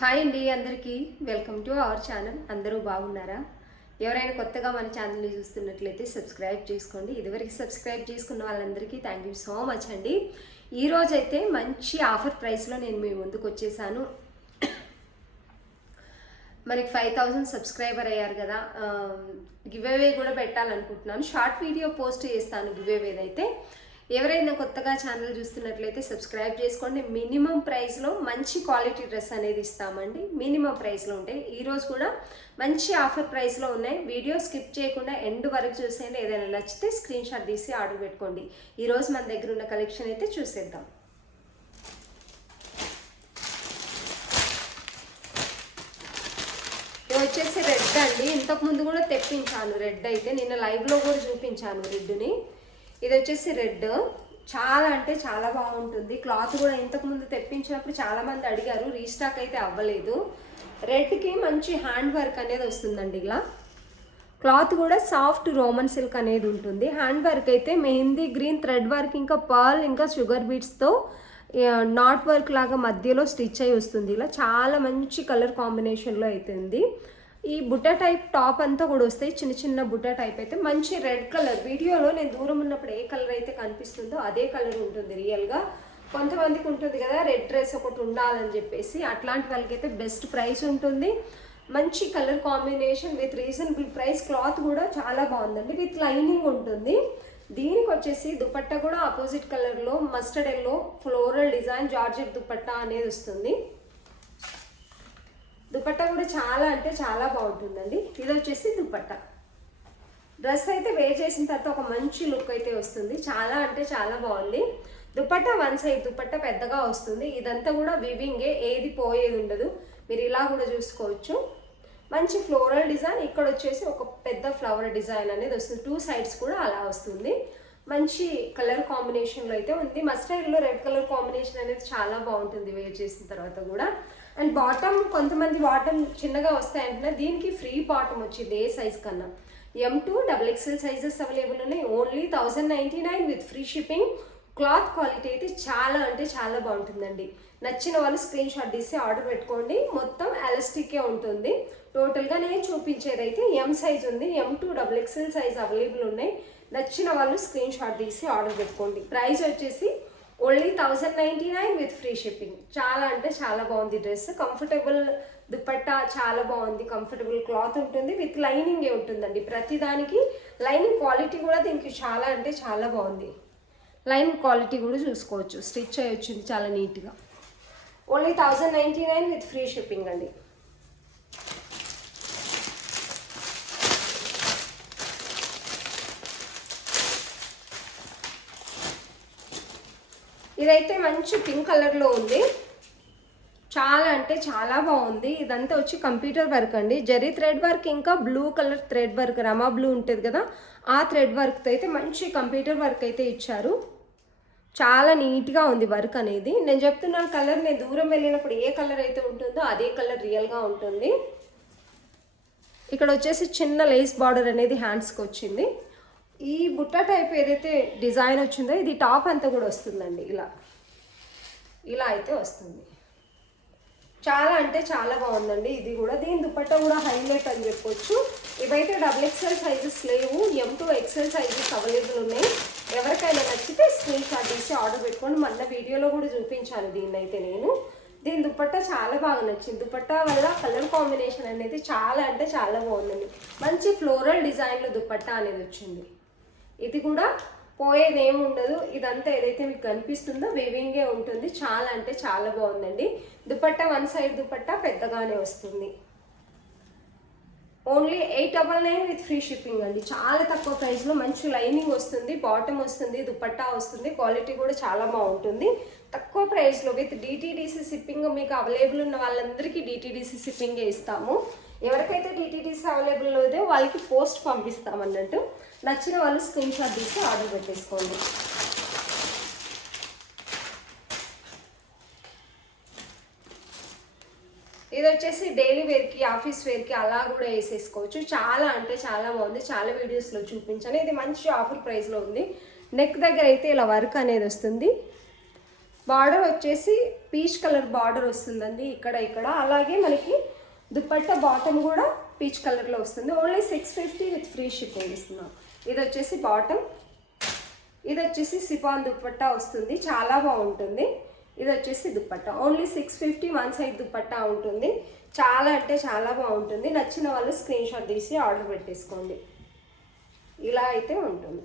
Hi అండి, అందరికీ welcome to our channel. అందరూ బాగున్నారా? ఎవరైనా కొత్తగా మన ఛానల్ని చూస్తున్నట్లయితే సబ్స్క్రైబ్ చేసుకోండి. ఇదివరకు సబ్స్క్రైబ్ చేసుకున్న వాళ్ళందరికీ థ్యాంక్ యూ సో మచ్ అండి. ఈరోజు అయితే మంచి ఆఫర్ ప్రైస్లో నేను మీ ముందుకు వచ్చేసాను. మనకి 5000 సబ్స్క్రైబర్ అయ్యారు కదా, గివ్ అవే కూడా పెట్టాలనుకుంటున్నాను. షార్ట్ వీడియో పోస్ట్ చేస్తాను గివ్ అవేదైతే. ఎవరైనా కొత్తగా ఛానల్ చూస్తున్నట్లయితే సబ్స్క్రైబ్ చేసుకోండి. మినిమం ప్రైస్లో మంచి క్వాలిటీ డ్రెస్ అనేది ఇస్తామండి. మినిమం ప్రైస్లో ఉంటాయి. ఈరోజు కూడా మంచి ఆఫర్ ప్రైస్లో ఉన్నాయి. వీడియో స్కిప్ చేయకుండా ఎండ్ వరకు చూసేయండి. ఏదైనా నచ్చితే స్క్రీన్ షాట్ తీసి ఆర్డర్ పెట్టుకోండి. ఈరోజు మన దగ్గర ఉన్న కలెక్షన్ అయితే చూసేద్దాం. ఇది వచ్చేసి రెడ్ అండి. ఇంతకుముందు కూడా తెప్పించాను రెడ్ అయితే. నిన్న లైవ్లో కూడా చూపించాను రెడ్ని. ఇది వచ్చేసి రెడ్. చాలా అంటే చాలా బాగుంటుంది. క్లాత్ కూడా ఇంతకుముందు తెప్పించినప్పుడు చాలామంది అడిగారు, రీస్టాక్ అయితే అవ్వలేదు. రెడ్కి మంచి హ్యాండ్ వర్క్ అనేది వస్తుందండి. ఇలా క్లాత్ కూడా సాఫ్ట్ రోమన్ సిల్క్ అనేది ఉంటుంది. హ్యాండ్ వర్క్ అయితే మెహందీ గ్రీన్ థ్రెడ్ వర్క్, ఇంకా పర్ల్, ఇంకా షుగర్ బీడ్స్తో నాట్ వర్క్ లాగా మధ్యలో స్టిచ్ అయి వస్తుంది. ఇలా చాలా మంచి కలర్ కాంబినేషన్లో అయితే ఉంది. ఈ బుట్ట టైప్ టాప్ అంతా కూడా వస్తాయి. చిన్న చిన్న బుట్ట టైప్ అయితే మంచి రెడ్ కలర్. వీడియోలో నేను దూరం ఉన్నప్పుడు ఏ కలర్ అయితే కనిపిస్తుందో అదే కలర్ ఉంటుంది రియల్గా. కొంతమందికి ఉంటుంది కదా రెడ్ డ్రెస్ ఒకటి ఉండాలని చెప్పేసి, అట్లాంటి వాళ్ళకి అయితే బెస్ట్ ప్రైస్ ఉంటుంది. మంచి colour combination with reasonable price. Cloth కూడా చాలా బాగుందండి, విత్ లైనింగ్ ఉంటుంది. దీనికి వచ్చేసి దుపట్టా కూడా ఆపోజిట్ కలర్లో mustard yellow floral design georgette dupatta అనేది వస్తుంది. దుపట్టా కూడా చాలా అంటే చాలా బాగుంటుందండి. ఇది వచ్చేసి దుపట్టా. డ్రెస్ అయితే వేర్ చేసిన తర్వాత ఒక మంచి లుక్ అయితే వస్తుంది. చాలా అంటే చాలా బాగుంది. దుపట్టా వన్ సైడ్ దుపట్టా పెద్దగా వస్తుంది. ఇదంతా కూడా వివింగే, ఏది పోయేది ఉండదు. మీరు ఇలా కూడా చూసుకోవచ్చు. మంచి ఫ్లోరల్ డిజైన్. ఇక్కడ వచ్చేసి ఒక పెద్ద ఫ్లవర్ డిజైన్ అనేది వస్తుంది. టూ సైడ్స్ కూడా అలా వస్తుంది. మంచి కలర్ కాంబినేషన్లో అయితే ఉంది. మస్టర్డ్లో రెడ్ కలర్ కాంబినేషన్ అనేది చాలా బాగుంటుంది వేర్ చేసిన తర్వాత కూడా. అండ్ బాటమ్, కొంతమంది బాటమ్ చిన్నగా వస్తాయంటున్నా, దీనికి ఫ్రీ బాటమ్ వచ్చింది ఏ సైజ్ కన్నా. M2 XXL సైజెస్ అవైలబుల్ ఉన్నాయి. Only 1099 with free shipping. Cloth quality అయితే చాలా అంటే చాలా బాగుంటుందండి. నచ్చిన వాళ్ళు స్క్రీన్ షాట్ తీసి ఆర్డర్ పెట్టుకోండి. మొత్తం ఎలాస్టికే ఉంటుంది. టోటల్గా నేను చూపించేది అయితే M సైజ్ ఉంది. M2 XXL సైజ్ అవైలబుల్ ఉన్నాయి. నచ్చిన వాళ్ళు స్క్రీన్ షాట్ తీసి ఆర్డర్ పెట్టుకోండి. ప్రైస్ వచ్చేసి ఓన్లీ 1099 విత్ ఫ్రీ షిప్పింగ్. చాలా అంటే చాలా బాగుంది డ్రెస్. కంఫర్టబుల్ దుపట్టా చాలా బాగుంది. కంఫర్టబుల్ క్లాత్ ఉంటుంది, విత్ లైనింగే ఉంటుందండి. ప్రతిదానికి లైనింగ్ క్వాలిటీ కూడా దీనికి చాలా అంటే చాలా బాగుంది. లైన్ క్వాలిటీ కూడా చూసుకోవచ్చు. స్టిచ్ అయ్యి వచ్చింది చాలా నీట్గా. ఓన్లీ 1099 విత్ ఫ్రీ షిప్పింగ్ అండి. ఇదైతే మంచి పింక్ కలర్లో ఉంది. చాలా అంటే చాలా బాగుంది. ఇదంతా వచ్చి కంప్యూటర్ వర్క్ అండి. జరీ థ్రెడ్ వర్క్, ఇంకా బ్లూ కలర్ థ్రెడ్ వర్క్, రమా బ్లూ ఉంటుంది కదా, ఆ థ్రెడ్ వర్క్తో అయితే మంచి కంప్యూటర్ వర్క్ అయితే ఇచ్చారు. చాలా నీట్గా ఉంది వర్క్ అనేది. నేను చెప్తున్నాను కలర్, నేను దూరం వెళ్ళినప్పుడు ఏ కలర్ అయితే ఉంటుందో అదే కలర్ రియల్గా ఉంటుంది. ఇక్కడ వచ్చేసి చిన్న లేస్ బార్డర్ అనేది హ్యాండ్స్కి వచ్చింది. ఈ బుట్ట టైప్ ఏదైతే డిజైన్ వచ్చిందో ఇది టాప్ అంతా కూడా వస్తుందండి. ఇలా అయితే వస్తుంది. చాలా అంటే చాలా బాగుందండి ఇది కూడా. దీని దుపట్టా కూడా హైలైట్ అని చెప్పొచ్చు. ఇవైతే XXL సైజెస్ లేవు, M2 XL సైజెస్ అవైలబుల్ ఉన్నాయి. ఎవరికైనా నచ్చితే స్క్రీన్ షాట్ తీసి ఆర్డర్ పెట్టుకోండి. మొన్న వీడియోలో కూడా చూపించాను దీన్ని అయితే నేను. దీని దుపట్టా చాలా బాగా నచ్చింది. దుపట్టా వల్ల కలర్ కాంబినేషన్ అనేది చాలా అంటే చాలా బాగుందండి. మంచి ఫ్లోరల్ డిజైన్లో దుపట్టా అనేది వచ్చింది. ఇది కూడా పోయేది ఏమి ఉండదు. ఇదంతా ఏదైతే మీకు కనిపిస్తుందో వేవింగే ఉంటుంది. చాలా అంటే చాలా బాగుందండి. దుపట్టా వన్ సైడ్ దుపట్టా పెద్దగానే వస్తుంది. ఓన్లీ 899 విత్ ఫ్రీ షిప్పింగ్ అండి. చాలా తక్కువ ప్రైస్లో మంచి లైనింగ్ వస్తుంది, బాటమ్ వస్తుంది, దుపట్టా వస్తుంది. క్వాలిటీ కూడా చాలా బాగుంటుంది. తక్కువ ప్రైస్లో విత్ DTDC షిప్పింగ్. మీకు అవైలబుల్ ఉన్న వాళ్ళందరికీ DTDC షిప్పింగే ఇస్తాము. ఎవరికైతే DTDC అవైలబుల్ లేదో వాళ్ళకి పోస్ట్ పంపిస్తామన్నట్టు. నచ్చిన వాళ్ళు స్క్రీన్ షాట్ తీసి ఆర్డర్ పెట్టేసుకోండి. ఇది వచ్చేసి డైలీ వేర్కి, ఆఫీస్ వేర్కి అలా కూడా వేసేసుకోవచ్చు. చాలా అంటే చాలా బాగుంది. చాలా వీడియోస్లో చూపించాను. ఇది మంచి ఆఫర్ ప్రైస్లో ఉంది. నెక్ దగ్గర అయితే ఇలా వర్క్ అనేది వస్తుంది. బార్డర్ వచ్చేసి పీచ్ కలర్ బార్డర్ వస్తుందండి ఇక్కడ. అలాగే మనకి దుపట్టా బాటమ్ కూడా పీచ్ కలర్లో వస్తుంది. ఓన్లీ 650 విత్ ఫ్రీ షిప్పింగ్ ఇస్తున్నాం. ఇది వచ్చేసి బాటమ్, ఇది వచ్చేసి సిఫాన్ దుపట్టా వస్తుంది, చాలా బాగుంటుంది. ఇది వచ్చేసి dupatta only 650 one side dupatta ఉంటుంది. చాలా అంటే చాలా బాగుంటుంది. నచ్చిన వాళ్ళు స్క్రీన్ షాట్ తీసి ఆర్డర్ పెట్టేసుకోండి. ఇలా అయితే ఉంటుంది.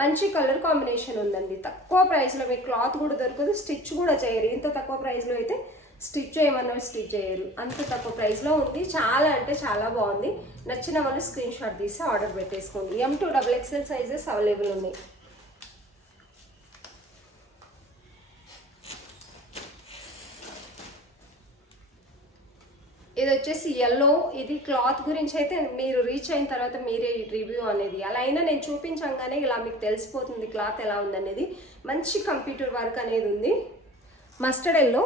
మంచి కలర్ కాంబినేషన్ ఉందండి. తక్కువ ప్రైస్లో మీకు క్లాత్ కూడా దొరకదు, స్టిచ్ కూడా చేయరు. ఇంత తక్కువ ప్రైస్లో అయితే స్టిచ్ చేయమన్నా స్టిచ్ చేయరు, అంత తక్కువ ప్రైస్లో ఉంది. చాలా అంటే చాలా బాగుంది. నచ్చిన వాళ్ళు స్క్రీన్ షాట్ తీసి ఆర్డర్ పెట్టేసుకోండి. M2 XXL సైజెస్ అవైలబుల్ ఉన్నాయి. ఇది వచ్చేసి ఎల్లో. ఇది క్లాత్ గురించి అయితే మీరు రీచ్ అయిన తర్వాత మీరే రివ్యూ అనేది, అలా అయినా నేను చూపించగానే ఇలా మీకు తెలిసిపోతుంది క్లాత్ ఎలా ఉందనేది. మంచి కంప్యూటర్ వర్క్ అనేది ఉంది. మస్టర్డ్ ఎల్లో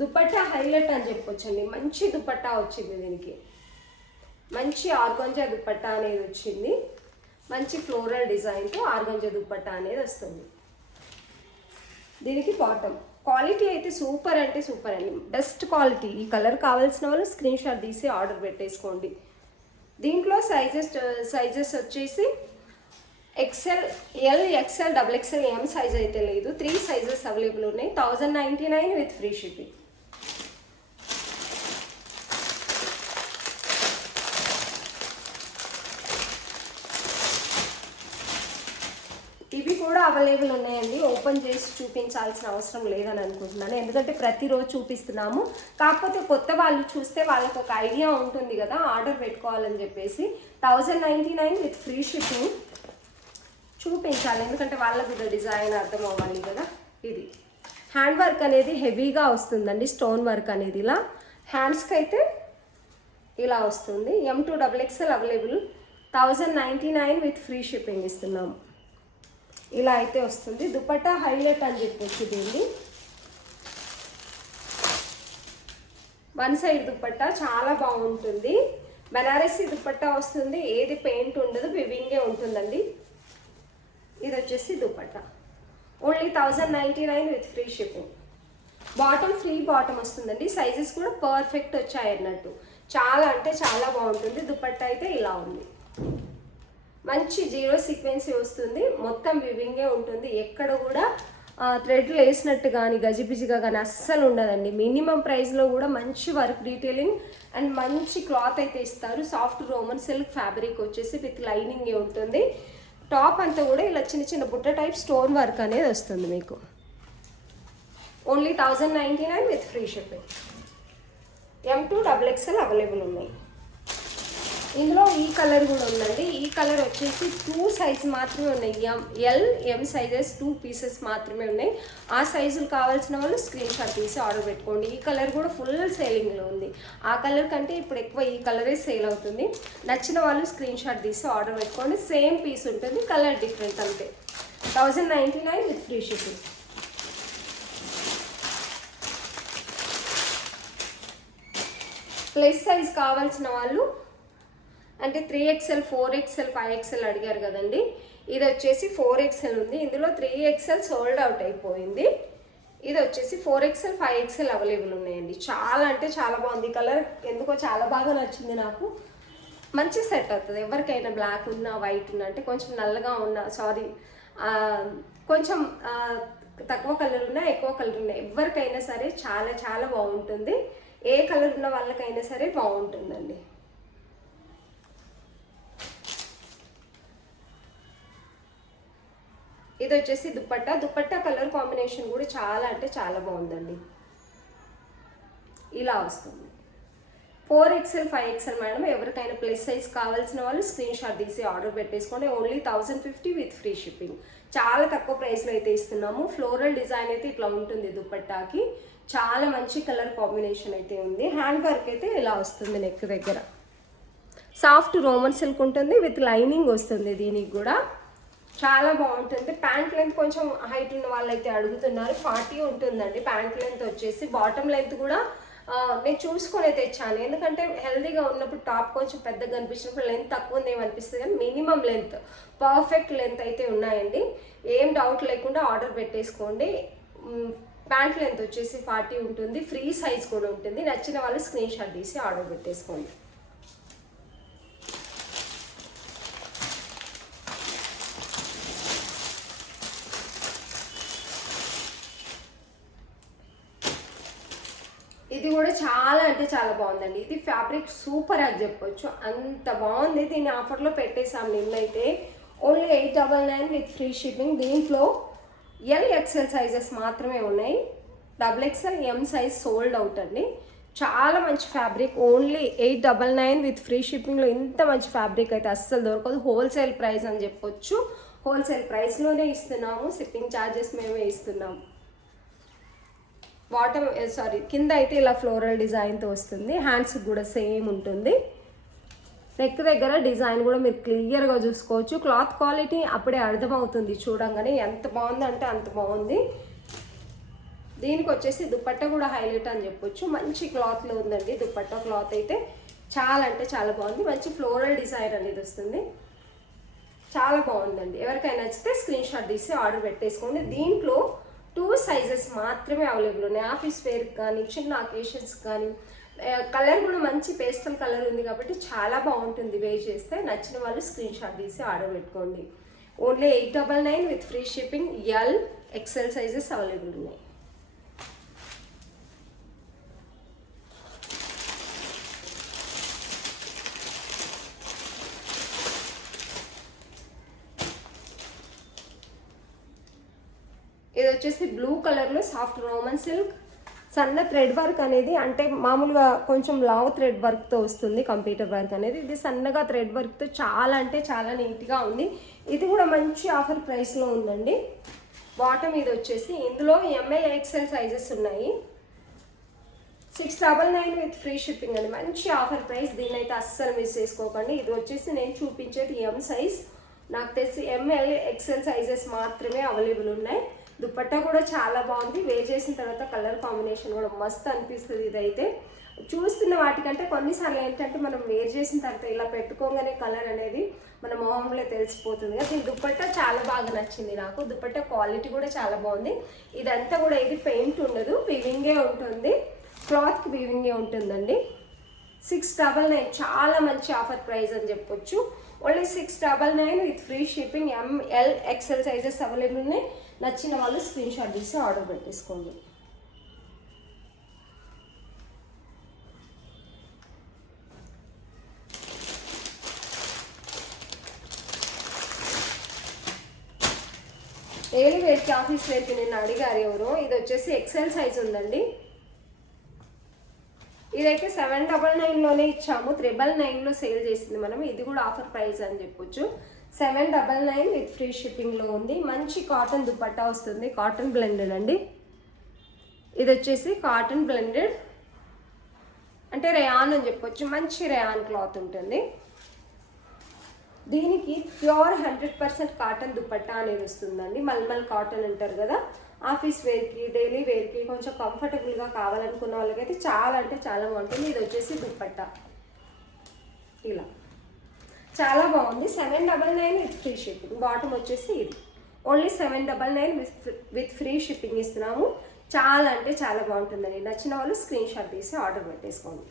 దుపట్టా హైలైట్ అని చెప్పొచ్చండి. మంచి దుపట్టా వచ్చింది దీనికి. మంచి ఆర్గంజా దుపట్టా అనేది వచ్చింది. మంచి ఫ్లోరల్ డిజైన్తో ఆర్గంజా దుపట్టా అనేది వస్తుంది. దీనికి బాటమ్ క్వాలిటీ అయితే సూపర్ అంటే సూపర్ అండి, బెస్ట్ క్వాలిటీ. ఈ కలర్ కావాల్సిన వాళ్ళు స్క్రీన్ షాట్ తీసి ఆర్డర్ పెట్టేసుకోండి. దీంట్లో సైజెస్ వచ్చేసి XL, L, XL, XXL, M size అయితే లేదు. 3 సైజెస్ అవైలబుల్ ఉన్నాయి. 1099 విత్ ఫ్రీ షిప్పింగ్. ఇవి కూడా అవైలబుల్ ఉన్నాయండి. ఓపెన్ చేసి చూపించాల్సిన అవసరం లేదని అనుకుంటున్నాను, ఎందుకంటే ప్రతిరోజు చూపిస్తున్నాము. కాకపోతే కొత్త వాళ్ళు చూస్తే వాళ్ళకి ఒక ఐడియా ఉంటుంది కదా ఆర్డర్ పెట్టుకోవాలని చెప్పేసి. 1099 విత్ ఫ్రీ షిప్పింగ్ చూపించాలి, ఎందుకంటే వాళ్ళకు కూడా డిజైన్ అర్థం అవ్వాలి కదా. ఇది హ్యాండ్ వర్క్ అనేది హెవీగా వస్తుందండి. స్టోన్ వర్క్ అనేది ఇలా హ్యాండ్స్కి అయితే ఇలా వస్తుంది. M2 XXL available. 1099 with free shipping ఇస్తున్నాము. ఇలా అయితే వస్తుంది. దుపట్టా హైలైట్ అని చెప్పొచ్చు దీన్ని. వన్ సైడ్ దుపట్టా చాలా బాగుంటుంది. బనారసి దుపట్టా వస్తుంది. ఏది పెయింట్ ఉండదు, వివింగే ఉంటుందండి. ఇది వచ్చేసి dupatta only 1099 with free shipping. Bottom free bottom వస్తుందండి. సైజెస్ కూడా పర్ఫెక్ట్ వచ్చాయి అన్నట్టు. చాలా అంటే చాలా బాగుంటుంది. దుపట్టా అయితే ఇలా ఉంది. మంచి జీరో సీక్వెన్సీ వస్తుంది. మొత్తం వివింగే ఉంటుంది. ఎక్కడ కూడా థ్రెడ్లు వేసినట్టు కానీ గజిబిజిగా కానీ అస్సలు ఉండదండి. మినిమం ప్రైస్లో కూడా మంచి వర్క్ డీటెయిలింగ్ అండ్ మంచి క్లాత్ అయితే ఇస్తారు. సాఫ్ట్ రోమన్ సిల్క్ ఫ్యాబ్రిక్ వచ్చేసి విత్ లైనింగ్ ఉంటుంది. టాప్ అంతా కూడా ఇలా చిన్న చిన్న బుట్ట టైప్ స్టోన్ వర్క్ అనేది వస్తుంది మీకు. Only 1099 with free shipping. M2 XXL available ఉన్నాయి. ఇందులో ఈ కలర్ కూడా ఉందండి. ఈ కలర్ వచ్చేసి 2 సైజ్ మాత్రమే ఉన్నాయి. L, M సైజెస్ 2 పీసెస్ మాత్రమే ఉన్నాయి. ఆ సైజులు కావాల్సిన వాళ్ళు స్క్రీన్ షాట్ తీసి ఆర్డర్ పెట్టుకోండి. ఈ కలర్ కూడా ఫుల్ సేలింగ్లో ఉంది. ఆ కలర్ కంటే ఇప్పుడు ఎక్కువ ఈ కలరే సేల్ అవుతుంది. నచ్చిన వాళ్ళు స్క్రీన్ షాట్ తీసి ఆర్డర్ పెట్టుకోండి. సేమ్ పీస్ ఉంటుంది, కలర్ డిఫరెంట్ అంతే. 1099 with free shipping. Plus size కావాల్సిన వాళ్ళు అంటే 3XL, 4XL, 5XL అడిగారు కదండి. ఇది వచ్చేసి 4XL ఉంది. ఇందులో 3XL సోల్డ్ అవుట్ అయిపోయింది. ఇది వచ్చేసి 4XL, 5XL అవైలబుల్ ఉన్నాయండి. చాలా అంటే చాలా బాగుంది. కలర్ ఎందుకో చాలా బాగా నచ్చింది నాకు. మంచి సెట్ అవుతుంది ఎవరికైనా. బ్లాక్ ఉన్నా, వైట్ ఉన్నా, అంటే కొంచెం నల్లగా ఉన్నా, కొంచెం తక్కువ కలర్ ఉన్నా, ఎక్కువ కలర్ ఉన్నా, ఎవరికైనా సరే చాలా చాలా బాగుంటుంది. ఏ కలర్ ఉన్న వాళ్ళకైనా సరే బాగుంటుందండి. ఇది వచ్చేసి దుపట్టా కలర్ కాంబినేషన్ కూడా చాలా అంటే చాలా బాగుందండి. ఇలా వస్తుంది. 4XL, 5XL madam. ఎవరికైనా ప్లస్ సైజ్ కావాల్సిన వాళ్ళు స్క్రీన్ షాట్ తీసి ఆర్డర్ పెట్టేసుకోండి. Only 1050 with free shipping. చాలా తక్కువ ప్రైస్లో అయితే ఇస్తున్నాము. ఫ్లోరల్ డిజైన్ అయితే ఇట్లా ఉంటుంది దుపట్టాకి. చాలా మంచి కలర్ కాంబినేషన్ అయితే ఉంది. హ్యాండ్ వర్క్ అయితే ఇలా వస్తుంది నెక్ దగ్గర. సాఫ్ట్ రోమన్ సిల్క్ ఉంటుంది విత్ లైనింగ్ వస్తుంది. దీనికి కూడా చాలా బాగుంటుంది. ప్యాంట్ లెంత్ కొంచెం హైట్ ఉన్న వాళ్ళైతే అడుగుతున్నారు. 40 ఉంటుందండి ప్యాంట్ లెంత్ వచ్చేసి. బాటమ్ లెంత్ కూడా నేను చూసుకొని తెచ్చాను. ఎందుకంటే హెల్తీగా ఉన్నప్పుడు టాప్ కొంచెం పెద్దగా కనిపించినప్పుడు లెంత్ తక్కువ ఉంది ఏమనిపిస్తుంది, కానీ మినిమం లెంత్ పర్ఫెక్ట్ లెంత్ అయితే ఉన్నాయండి. ఏం డౌట్ లేకుండా ఆర్డర్ పెట్టేసుకోండి. ప్యాంట్ లెంత్ వచ్చేసి 40 ఉంటుంది, ఫ్రీ సైజ్ కూడా ఉంటుంది. నచ్చిన వాళ్ళు స్క్రీన్ షాట్ తీసి ఆర్డర్ పెట్టేసుకోండి. ఇది కూడా చాలా అంటే చాలా బాగుందండి. ఇది ఫ్యాబ్రిక్ సూపర్ అని చెప్పొచ్చు, అంత బాగుంది. దీన్ని ఆఫర్లో పెట్టేసాం నిన్నైతే. Only 899 with free shipping. దీంట్లో XL సైజెస్ మాత్రమే ఉన్నాయి. XXL M size sold out అండి. చాలా మంచి ఫ్యాబ్రిక్. ఓన్లీ 899 విత్ ఫ్రీ షిప్పింగ్లో ఇంత మంచి ఫ్యాబ్రిక్ అయితే అస్సలు దొరకదు. హోల్సేల్ ప్రైస్ అని చెప్పొచ్చు. హోల్సేల్ ప్రైస్లోనే ఇస్తున్నాము. షిప్పింగ్ ఛార్జెస్ మేమే ఇస్తున్నాము. కింద అయితే ఇలా ఫ్లోరల్ డిజైన్తో వస్తుంది. హ్యాండ్స్ కూడా సేమ్ ఉంటుంది. నెక్ దగ్గర డిజైన్ కూడా మీరు క్లియర్గా చూసుకోవచ్చు. క్లాత్ క్వాలిటీ అప్పుడే అర్థమవుతుంది చూడంగానే, ఎంత బాగుందంటే అంత బాగుంది. దీనికి వచ్చేసి దుపట్టా కూడా హైలైట్ అని చెప్పొచ్చు. మంచి క్లాత్లో ఉందండి దుపట్టా. క్లాత్ అయితే చాలా అంటే చాలా బాగుంది. మంచి ఫ్లోరల్ డిజైన్ అనేది వస్తుంది. చాలా బాగుందండి. ఎవరికైనా నచ్చితే స్క్రీన్ షాట్ తీసి ఆర్డర్ పెట్టేసుకోండి. దీంట్లో 2 సైజెస్ మాత్రమే అవైలబుల్ ఉన్నాయి. ఆఫీస్ వేర్కి కానీ చిన్న అకేషన్స్ కానీ. కలర్ కూడా మంచి పేస్టల్ కలర్ ఉంది కాబట్టి చాలా బాగుంటుంది వేర్ చేస్తే. నచ్చిన వాళ్ళు స్క్రీన్ షాట్ తీసి ఆర్డర్ పెట్టుకోండి. Only 899 with free shipping. XL sizes available ఉన్నాయి. ఇది వచ్చేసి బ్లూ కలర్లో సాఫ్ట్ రోమన్ సిల్క్ సన్న థ్రెడ్ వర్క్ అనేది, అంటే మామూలుగా కొంచెం లావ్ థ్రెడ్ వర్క్తో వస్తుంది కంప్యూటర్ వర్క్ అనేది. ఇది సన్నగా థ్రెడ్ వర్క్తో చాలా అంటే చాలా నీట్గా ఉంది. ఇది కూడా మంచి ఆఫర్ ప్రైస్లో ఉందండి. బాటమ్ ఇది వచ్చేసి ఇందులో ML XL సైజెస్ ఉన్నాయి. 699 విత్ ఫ్రీ షిప్పింగ్ అండి. మంచి ఆఫర్ ప్రైస్. దీన్ని అయితే అస్సలు మిస్ చేసుకోకండి. ఇది వచ్చేసి నేను చూపించేది M సైజ్. నాకు తెలిసి ML XL సైజెస్ మాత్రమే అవైలబుల్ ఉన్నాయి. దుపట్టా కూడా చాలా బాగుంది. వేర్ చేసిన తర్వాత కలర్ కాంబినేషన్ కూడా మస్తు అనిపిస్తుంది. ఇదైతే చూస్తున్న వాటికంటే కొన్నిసార్లు ఏంటంటే మనం వేర్ చేసిన తర్వాత ఇలా పెట్టుకోగానే కలర్ అనేది మన మొహంలో తెలిసిపోతుంది కదా. దీని దుపట్టా చాలా బాగా నచ్చింది నాకు. దుపట్టా క్వాలిటీ కూడా చాలా బాగుంది. ఇదంతా కూడా ఇది పెయింట్ ఉండదు, వీవింగే ఉంటుంది. క్లాత్కి వీవింగే ఉంటుందండి. 699 చాలా మంచి ఆఫర్ ప్రైస్ అని చెప్పొచ్చు. Only 699 with free shipping. ML XL sizes available ఉన్నాయి. నచ్చిన వాళ్ళు స్క్రీన్ షాట్ తీసి ఆర్డర్ పెట్టేసుకోండి. డైలీ వేర్కి ఆఫీస్ వేర్కి నిన్న అడిగారు ఎవరు. ఇది వచ్చేసి XL సైజ్ ఉందండి. ఇదైతే 799లోనే ఇచ్చాము. 999లో సేల్ చేసింది మనం. ఇది కూడా ఆఫర్ ప్రైస్ అని చెప్పొచ్చు. 799 విత్ ఫ్రీ షిప్పింగ్లో ఉంది. మంచి కాటన్ దుపట్టా వస్తుంది. కాటన్ బ్లెండెడ్ అండి. ఇది వచ్చేసి కాటన్ బ్లెండెడ్ అంటే రేయాన్ అని చెప్పొచ్చు. మంచి రేయాన్ క్లాత్ ఉంటుంది. దీనికి ప్యూర్ 100% కాటన్ దుపట్టా అనేది వస్తుందండి. మల్మల్ కాటన్ అంటారు కదా. ఆఫీస్ వేర్కి డైలీ వేర్కి కొంచెం కంఫర్టబుల్గా కావాలనుకున్న వాళ్ళకైతే చాలా అంటే చాలా బాగుంటుంది. ఇది వచ్చేసి దుపట్టా ఇలా చాలా బాగుంది. 799 విత్ ఫ్రీ షిప్పింగ్. బాటమ్ వచ్చేసి ఇది ఓన్లీ 799 విత్ ఫ్రీ షిప్పింగ్ ఇస్తున్నాము. చాలా అంటే చాలా బాగుంటుందండి. నచ్చిన వాళ్ళు స్క్రీన్ షాట్ తీసి ఆర్డర్ పెట్టేసుకోండి.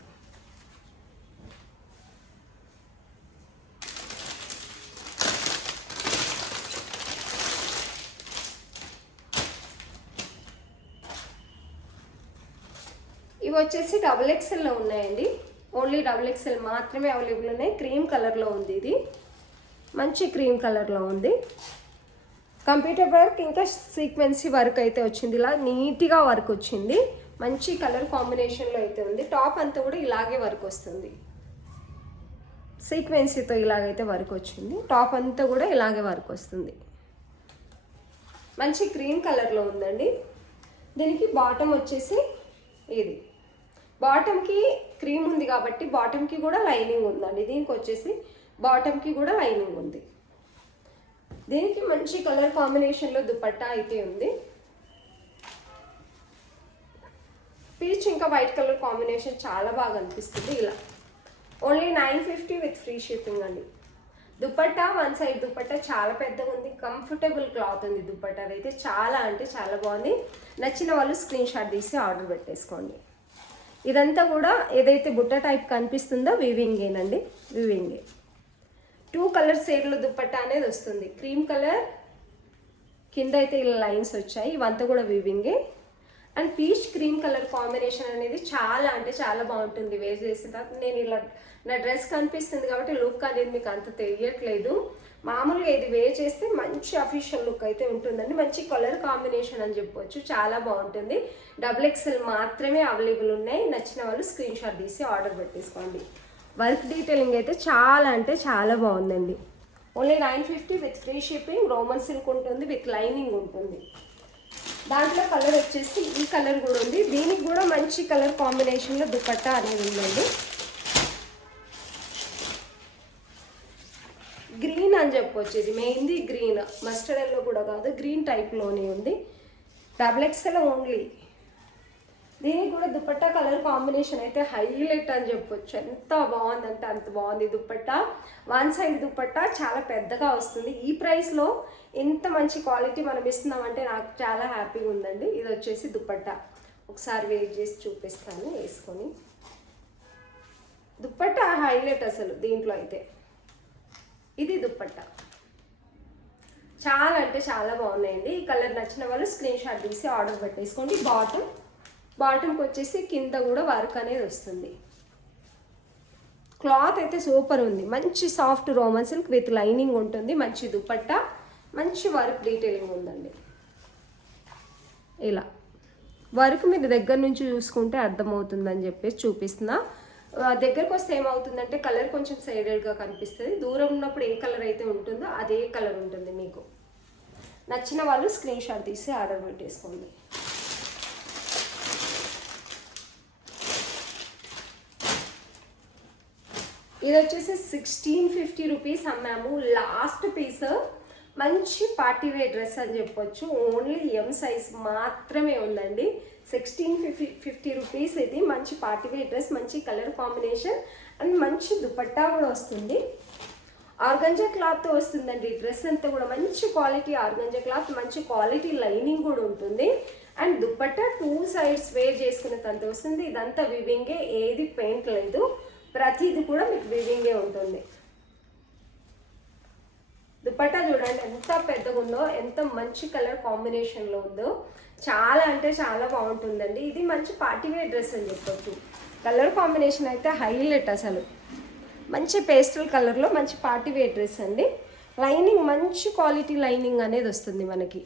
ఇవి వచ్చేసి XXLలో ఉన్నాయండి. ఓన్లీ XXL మాత్రమే అవైలబుల్ ఉన్నాయి. క్రీమ్ కలర్లో ఉంది. ఇది మంచి క్రీమ్ కలర్లో ఉంది. కంప్యూటర్ వర్క్ ఇంకా సీక్వెన్సీ వర్క్ అయితే వచ్చింది. ఇలా నీట్గా వర్క్ వచ్చింది. మంచి కలర్ కాంబినేషన్లో అయితే ఉంది. టాప్ అంతా కూడా ఇలాగే వర్క్ వస్తుంది. సీక్వెన్సీతో ఇలాగైతే వర్క్ వచ్చింది. టాప్ అంతా కూడా ఇలాగే వర్క్ వస్తుంది. మంచి క్రీమ్ కలర్లో ఉందండి. దీనికి బాటమ్ వచ్చేసి ఇది. బాటమ్కి క్రీమ్ ఉంది కాబట్టి బాటమ్కి కూడా లైనింగ్ ఉందండి. దీనికి వచ్చేసి బాటమ్కి కూడా లైనింగ్ ఉంది. దీనికి మంచి కలర్ కాంబినేషన్లో దుపట్టా అయితే ఉంది. పీచ్ ఇంకా వైట్ కలర్ కాంబినేషన్ చాలా బాగా అనిపిస్తుంది. ఇలా ఓన్లీ 950 విత్ ఫ్రీ షిప్పింగ్ అండి. దుపట్టా వన్ సైడ్ దుపట్టా చాలా పెద్దగా ఉంది, కంఫర్టబుల్ క్లాత్ ఉంది. దుపట్టా అయితే చాలా అంటే చాలా బాగుంది. నచ్చిన వాళ్ళు స్క్రీన్ షాట్ తీసి ఆర్డర్ పెట్టేసుకోండి. ఇదంతా కూడా ఏదైతే బుట్ట టైప్ కనిపిస్తుందో వీవింగేనండి, వీవింగే. 2 కలర్ షేడ్లో దుపట్టా అనేది వస్తుంది. క్రీమ్ కలర్ కింద అయితే ఇలా లైన్స్ వచ్చాయి, ఇవంతా కూడా వీవింగే. And peach cream colour combination అనేది చాలా అంటే చాలా బాగుంటుంది. వేర్ చేసిన తర్వాత నేను ఇలా నా డ్రెస్ కనిపిస్తుంది కాబట్టి లుక్ అనేది మీకు అంత తెలియట్లేదు. మామూలుగా ఇది వేర్ చేస్తే మంచి అఫీషియల్ లుక్ అయితే ఉంటుందండి. మంచి కలర్ కాంబినేషన్ అని చెప్పొచ్చు, చాలా బాగుంటుంది. XXL మాత్రమే అవైలబుల్ ఉన్నాయి. నచ్చిన వాళ్ళు స్క్రీన్ షాట్ తీసి ఆర్డర్ పెట్టేసుకోండి. వర్క్ డీటెయిలింగ్ అయితే చాలా అంటే చాలా బాగుందండి. Only 950 with free shipping. Roman silk ఉంటుంది, విత్ లైనింగ్ ఉంటుంది. దాంట్లో కలర్ వచ్చేసి ఈ కలర్ కూడా ఉంది. దీనికి కూడా మంచి కలర్ కాంబినేషన్లో దుపట్టా అనేది ఉందండి. గ్రీన్ అని చెప్పొచ్చు, ఇది మెయిన్ది గ్రీన్, మస్టర్డ్ ఎల్లో కూడా కాదు, గ్రీన్ టైప్లోనే ఉంది. XXL only. దీనికి కూడా దుపట్టా కలర్ కాంబినేషన్ అయితే హైలైట్ అని చెప్పొచ్చు. ఎంత బాగుందంటే అంత బాగుంది దుపట్టా. వన్ సైడ్ దుపట్టా చాలా పెద్దగా వస్తుంది. ఈ ప్రైస్లో ఇంత మంచి క్వాలిటీ మనం ఇస్తున్నామంటే నాకు చాలా హ్యాపీగా ఉందండి. ఇది వచ్చేసి దుపట్టా, ఒకసారి వేర్ చేసి చూపిస్తాను వేసుకొని. దుపట్టా హైలైట్ అసలు దీంట్లో అయితే. ఇది దుపట్టా చాలా అంటే చాలా బాగున్నాయండి. ఈ కలర్ నచ్చిన వాళ్ళు స్క్రీన్ షాట్ తీసి ఆర్డర్ పెట్టేసుకోండి. బాటమ్కి వచ్చేసి కింద కూడా వర్క్ అనేది వస్తుంది. క్లాత్ అయితే సూపర్ ఉంది, మంచి soft Roman silk with lining ఉంటుంది. మంచి దుపట్టా, మంచి వర్క్ డీటెయిలింగ్ ఉందండి. ఇలా వర్క్ మీరు దగ్గర నుంచి చూసుకుంటే అర్థమవుతుందని చెప్పేసి చూపిస్తున్నా. దగ్గరకు వస్తే ఏమవుతుందంటే కలర్ కొంచెం సైడెడ్గా కనిపిస్తుంది. దూరం ఉన్నప్పుడు ఏ కలర్ అయితే ఉంటుందో అదే కలర్ ఉంటుంది. మీకు నచ్చిన వాళ్ళు స్క్రీన్ షాట్ తీసి ఆర్డర్ పెట్టేసుకోండి. ఇది వచ్చేసి 1650 రూపీస్ అమ్మాము. లాస్ట్ పీస్ మంచి పార్టీ వేర్ డ్రెస్ అని చెప్పొచ్చు. ఓన్లీ M సైజ్ మాత్రమే ఉందండి. 1650 రూపీస్. ఇది మంచి పార్టీ వేర్ డ్రెస్, మంచి కలర్ కాంబినేషన్ అండ్ మంచి దుపట్టా కూడా వస్తుంది. ఆర్గంజా క్లాత్తో వస్తుందండి. డ్రెస్ అంతా కూడా మంచి క్వాలిటీ ఆర్గంజా క్లాత్, మంచి క్వాలిటీ లైనింగ్ కూడా ఉంటుంది. అండ్ దుపట్టా 2 సైడ్స్ వేర్ చేసుకునేంత వస్తుంది. ఇదంతా వివింగే, ఏది పెయింట్ లేదు, ప్రతిది కూడా మీకు వివింగే ఉంటుంది. దుపట్టా చూడండి ఎంత పెద్దగా ఉందో, ఎంత మంచి కలర్ కాంబినేషన్లో ఉందో. చాలా అంటే చాలా బాగుంటుందండి. ఇది మంచి పార్టీ వేర్ డ్రెస్ అని చెప్పొచ్చు. కలర్ కాంబినేషన్ అయితే హైలైట్ అసలు. మంచి పేస్టల్ కలర్లో మంచి పార్టీ వేర్ డ్రెస్ అండి. లైనింగ్ మంచి క్వాలిటీ లైనింగ్ అనేది వస్తుంది మనకి.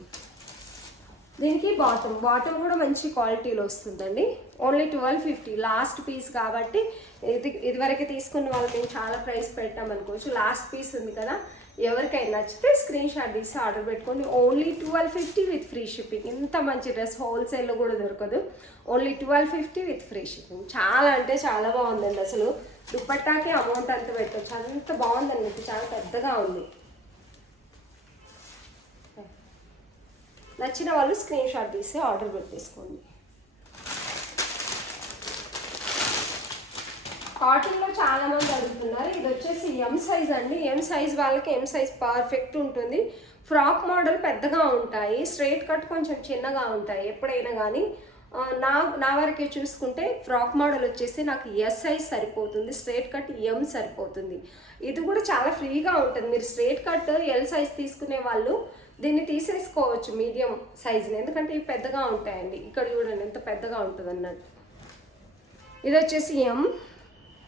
దీనికి బాటమ్ కూడా మంచి క్వాలిటీలో వస్తుందండి. ఓన్లీ 1250 లాస్ట్ పీస్ కాబట్టి ఇదివరకు తీసుకున్న వాళ్ళు మేము చాలా ప్రైస్ పెట్టాం అనుకోవచ్చు. లాస్ట్ పీస్ ఉంది కదా, ఎవరికైనా నచ్చితే స్క్రీన్ షాట్ తీసి ఆర్డర్ పెట్టుకోండి. Only 1250 with free shipping. ఇంత మంచి డ్రెస్ హోల్సేల్లో కూడా దొరకదు. Only 1250 with free shipping. చాలా అంటే చాలా బాగుందండి అసలు. దుపట్టాకి అమౌంట్ అంత పెట్టచ్చు, అంత బాగుందండి. చాలా పెద్దగా ఉంది. నచ్చిన వాళ్ళు స్క్రీన్ షాట్ తీసి ఆర్డర్ పెట్టేసుకోండి. కాటన్లో చాలా మంది అడుగుతున్నారు. ఇది వచ్చేసి M సైజ్ అండి. M సైజ్ వాళ్ళకి M సైజ్ పర్ఫెక్ట్ ఉంటుంది. ఫ్రాక్ మోడల్ పెద్దగా ఉంటాయి, స్ట్రైట్ కట్ కొంచెం చిన్నగా ఉంటాయి. ఎప్పుడైనా కానీ నా వరకే చూసుకుంటే ఫ్రాక్ మోడల్ వచ్చేసి నాకు S సైజ్ సరిపోతుంది, స్ట్రైట్ కట్ M సరిపోతుంది. ఇది కూడా చాలా ఫ్రీగా ఉంటుంది. మీరు స్ట్రైట్ కట్ L సైజ్ తీసుకునే వాళ్ళు దీన్ని తీసేసుకోవచ్చు మీడియం సైజుని, ఎందుకంటే ఇవి పెద్దగా ఉంటాయండి. ఇక్కడ చూడండి ఎంత పెద్దగా ఉంటుంది అన్నట్టు. ఇది వచ్చేసి M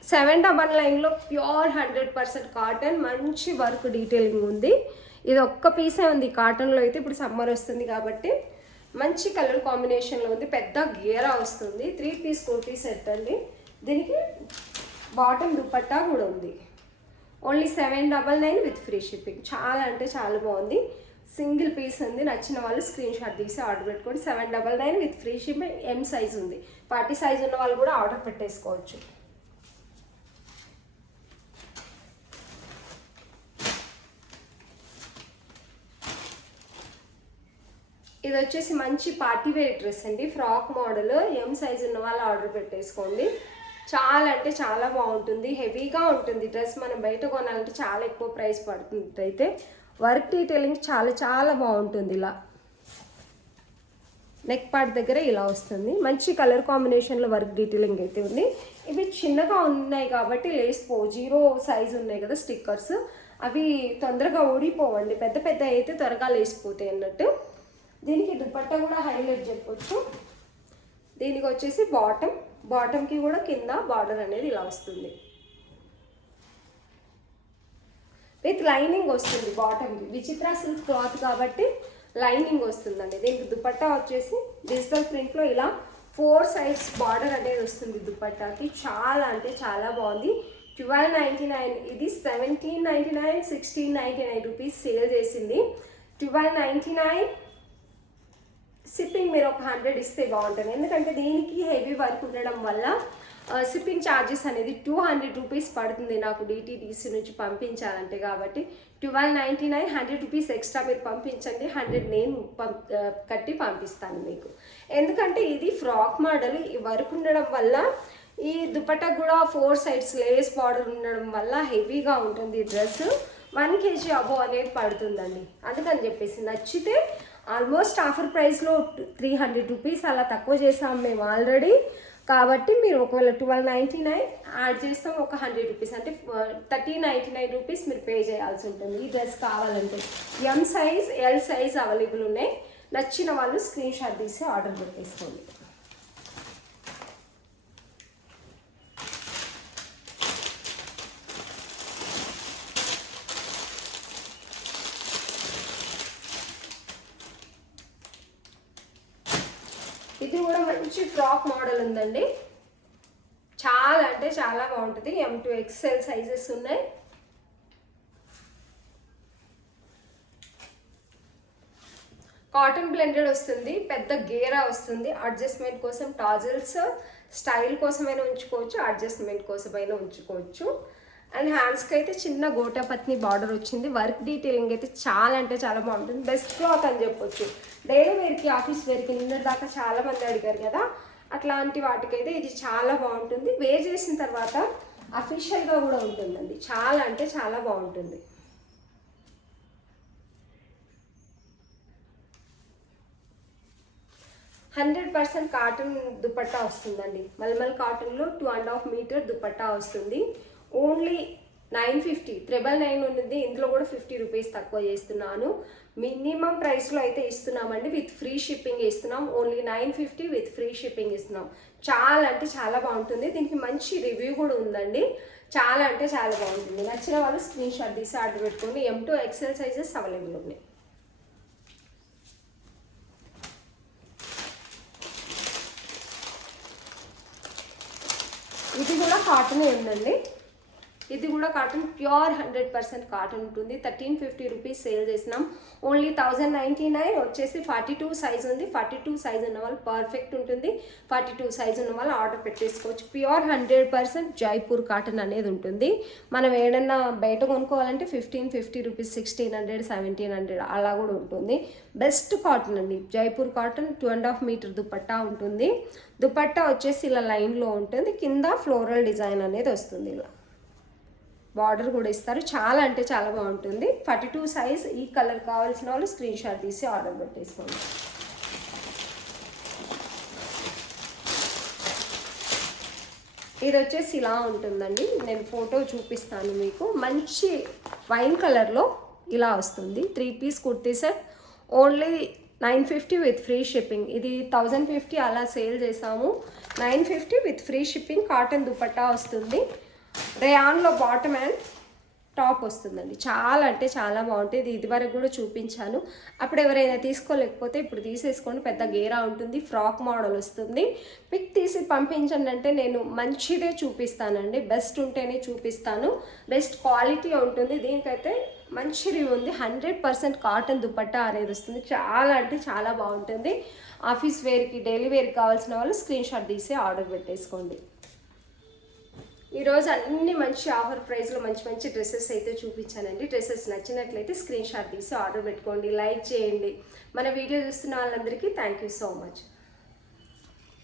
799లో ప్యూర్ 100% కాటన్, మంచి వర్క్ డీటెయిలింగ్ ఉంది. ఇది ఒక్క పీసే ఉంది కాటన్లో అయితే. ఇప్పుడు సమ్మర్ వస్తుంది కాబట్టి మంచి కలర్ కాంబినేషన్లో ఉంది. పెద్ద గేరా వస్తుంది. 3 పీస్ కుర్తీ సెట్ అండి. దీనికి బాటమ్ దుపట్టా కూడా ఉంది. Only 799 with free shipping. చాలా అంటే చాలా బాగుంది. సింగిల్ పీస్ ఉంది. నచ్చిన వాళ్ళు స్క్రీన్ షాట్ తీసి ఆర్డర్ పెట్టుకోండి. 799 with free shipping. M size ఉంది. పార్టీ సైజ్ ఉన్న వాళ్ళు కూడా ఆర్డర్ పెట్టేసుకోవచ్చు. ఇది వచ్చేసి మంచి పార్టీ వేర్ డ్రెస్ అండి, ఫ్రాక్ మోడల్. ఎం సైజ్ ఉన్న వాళ్ళు ఆర్డర్ పెట్టేసుకోండి. చాలా అంటే చాలా బాగుంటుంది, హెవీగా ఉంటుంది డ్రెస్. మనం బయట కొనాలంటే చాలా ఎక్కువ ప్రైస్ పడుతుంది. అయితే వర్క్ డీటెయిలింగ్ చాలా చాలా బాగుంటుంది. ఇలా నెక్ పార్ట్ దగ్గర ఇలా వస్తుంది, మంచి కలర్ కాంబినేషన్లో వర్క్ డీటెయిలింగ్ అయితే ఉంది. ఇవి చిన్నగా ఉన్నాయి కాబట్టి లేసిపో, 0 సైజ్ ఉన్నాయి కదా స్టిక్కర్స్, అవి తొందరగా ఊడిపోవండి. పెద్ద పెద్ద అయితే త్వరగా లేసిపోతాయి అన్నట్టు. దీనికి దుపట్టా కూడా హైలైట్ చెప్పొచ్చు. దీనికి వచ్చేసి బాటమ్కి కూడా కింద బార్డర్ అనేది ఇలా వస్తుంది, విత్ లైనింగ్ వస్తుంది బాటమ్కి. విచిత్ర సిల్క్ క్లాత్ కాబట్టి లైనింగ్ వస్తుందండి. దీనికి దుపట్టా వచ్చేసి డిజిటల్ ప్రింట్లో ఇలా 4 సైడ్స్ బార్డర్ అనేది వస్తుంది దుపట్టాకి. చాలా అంటే చాలా బాగుంది. 1299, ఇది 1799, 1699 రూపీస్ సేల్ చేసింది. 1299 షిప్పింగ్ మీరు ఒక 100 ఇస్తే బాగుంటుంది. ఎందుకంటే దీనికి హెవీ వర్క్ ఉండడం వల్ల షిప్పింగ్ ఛార్జెస్ అనేది 200 రూపీస్ పడుతుంది నాకు డిటీడీసీ నుంచి పంపించాలంటే. కాబట్టి 1299, 100 రూపీస్ ఎక్స్ట్రా మీరు పంపించండి, 100 నేను కట్టి పంపిస్తాను మీకు. ఎందుకంటే ఇది ఫ్రాక్ మోడల్, ఈ వర్క్ ఉండడం వల్ల ఈ దుపట్టకు కూడా 4 సైడ్స్ లేస్ బార్డర్ ఉండడం వల్ల హెవీగా ఉంటుంది ఈ డ్రెస్. 1 kg అబో అనేది పడుతుందండి. అందుకని చెప్పేసి నచ్చితే ఆల్మోస్ట్ ఆఫర్ ప్రైస్లో 300 రూపీస్ అలా తక్కువ చేసాం మేము ఆల్రెడీ. కాబట్టి మీరు ఒకవేళ 1299 యాడ్ చేస్తాం, ఒక 100 రూపీస్ అంటే 1399 రూపీస్ మీరు పే చేయాల్సి ఉంటుంది ఈ డ్రెస్ కావాలంటే. M size, L size available ఉన్నాయి. నచ్చిన వాళ్ళు స్క్రీన్ షాట్ తీసి ఆర్డర్ పెట్టేసుకోండి. ఇది కూడా మంచి ఫ్రాక్ మోడల్ ఉందండి, చాలా అంటే చాలా బాగుంటుంది. M to XL సైజెస్ ఉన్నాయి. కాటన్ బ్లెండెడ్ వస్తుంది, పెద్ద గేరా వస్తుంది. అడ్జస్ట్మెంట్ కోసం టాజిల్స్, స్టైల్ కోసమైనా ఉంచుకోవచ్చు, అడ్జస్ట్మెంట్ కోసమైనా ఉంచుకోవచ్చు. అండ్ హ్యాండ్స్కి అయితే చిన్న గోటాపత్ని బార్డర్ వచ్చింది. వర్క్ డీటెయిలింగ్ అయితే చాలా అంటే చాలా బాగుంటుంది. బెస్ట్ క్లాత్ అని చెప్పొచ్చు. డైలీ వేర్కి, ఆఫీస్ వేర్కి, నిన్న దాకా చాలా మంది అడిగారు కదా, అట్లాంటి వాటికైతే ఇది చాలా బాగుంటుంది. వేర్ చేసిన తర్వాత అఫీషియల్గా కూడా ఉంటుందండి, చాలా అంటే చాలా బాగుంటుంది. %100 కాటన్ దుపట్టా వస్తుందండి. మల్మల్ కాటన్లో 2.5 మీటర్ దుపట్టా వస్తుంది. ఓన్లీ 950, 999 ఉన్నది. ఇందులో కూడా 50 రూపీస్ తక్కువ చేస్తున్నాను. మినిమం ప్రైస్లో అయితే ఇస్తున్నామండి, విత్ ఫ్రీ షిప్పింగ్ ఇస్తున్నాం. ఓన్లీ 950 విత్ ఫ్రీ షిప్పింగ్ ఇస్తున్నాం. చాలా అంటే చాలా బాగుంటుంది. దీనికి మంచి రివ్యూ కూడా ఉందండి. చాలా అంటే చాలా బాగుంటుంది. నచ్చిన వాళ్ళు స్క్రీన్ షాట్ తీసి ఆర్డర్ పెట్టుకోండి. M to XL sizes available ఉన్నాయి. ఇది కూడా కాటనే ఉందండి. ఇది కూడా కాటన్, ప్యూర్ 100% కాటన్ ఉంటుంది. 1350 రూపీస్ సేల్ చేసినాం. ఓన్లీ 1099 వచ్చేసి 42 సైజ్ ఉంది. 42 సైజ్ ఉన్న వాళ్ళు పర్ఫెక్ట్ ఉంటుంది. 42 సైజ్ ఉన్న వాళ్ళు ఆర్డర్ పెట్టేసుకోవచ్చు. ప్యూర్ 100% జైపూర్ కాటన్ అనేది ఉంటుంది. మనం ఏదన్నా బయట కొనుక్కోవాలంటే 1550 రూపీస్, 1600, 1700 అలా కూడా ఉంటుంది. బెస్ట్ కాటన్ అండి జైపూర్ కాటన్. 2.5 మీటర్ దుపట్టా ఉంటుంది. దుపట్టా వచ్చేసి ఇలా లైన్లో ఉంటుంది, కింద ఫ్లోరల్ డిజైన్ అనేది వస్తుంది. ఇలా బార్డర్ కూడా ఇస్తారు. చాలా అంటే చాలా బాగుంటుంది. 42 సైజ్. ఈ కలర్ కావాల్సిన వాళ్ళు స్క్రీన్ షాట్ తీసి ఆర్డర్ పెట్టేసుకోండి. ఇది వచ్చేసి ఇలా ఉంటుందండి. నేను ఫోటో చూపిస్తాను మీకు. మంచి వైన్ కలర్లో ఇలా వస్తుంది. 3 piece kurti set. Only 950 with free shipping. ఇది 1050 అలా సేల్ చేసాము. 950 with free shipping. Cotton dupatta వస్తుంది. రేయాన్లో బాటమ్ అండ్ టాప్ వస్తుందండి. చాలా అంటే చాలా బాగుంటుంది. ఇది వరకు కూడా చూపించాను. అప్పుడు ఎవరైనా తీసుకోలేకపోతే ఇప్పుడు తీసేసుకోండి. పెద్ద గేరా ఉంటుంది, ఫ్రాక్ మోడల్ వస్తుంది. పిక్ తీసి పంపించండి అంటే నేను మంచిదే చూపిస్తానండి. బెస్ట్ ఉంటేనే చూపిస్తాను. బెస్ట్ క్వాలిటీ ఉంటుంది. దీనికైతే మంచి రివ్యూ ఉంది. 100% కాటన్ దుపట్టా అనేది వస్తుంది. చాలా అంటే చాలా బాగుంటుంది. ఆఫీస్ వేర్కి, డైలీ వేర్కి కావాల్సిన వాళ్ళు స్క్రీన్ షాట్ తీసి ఆర్డర్ పెట్టేసుకోండి. ఈరోజు అన్ని మంచి ఆఫర్ ప్రైస్లో మంచి మంచి డ్రెస్సెస్ అయితే చూపించానండి. డ్రెస్సెస్ నచ్చినట్లయితే స్క్రీన్ షాట్ తీసి ఆర్డర్ పెట్టుకోండి, లైక్ చేయండి. మన వీడియో చూస్తున్న వాళ్ళందరికీ థ్యాంక్ యూ సో మచ్.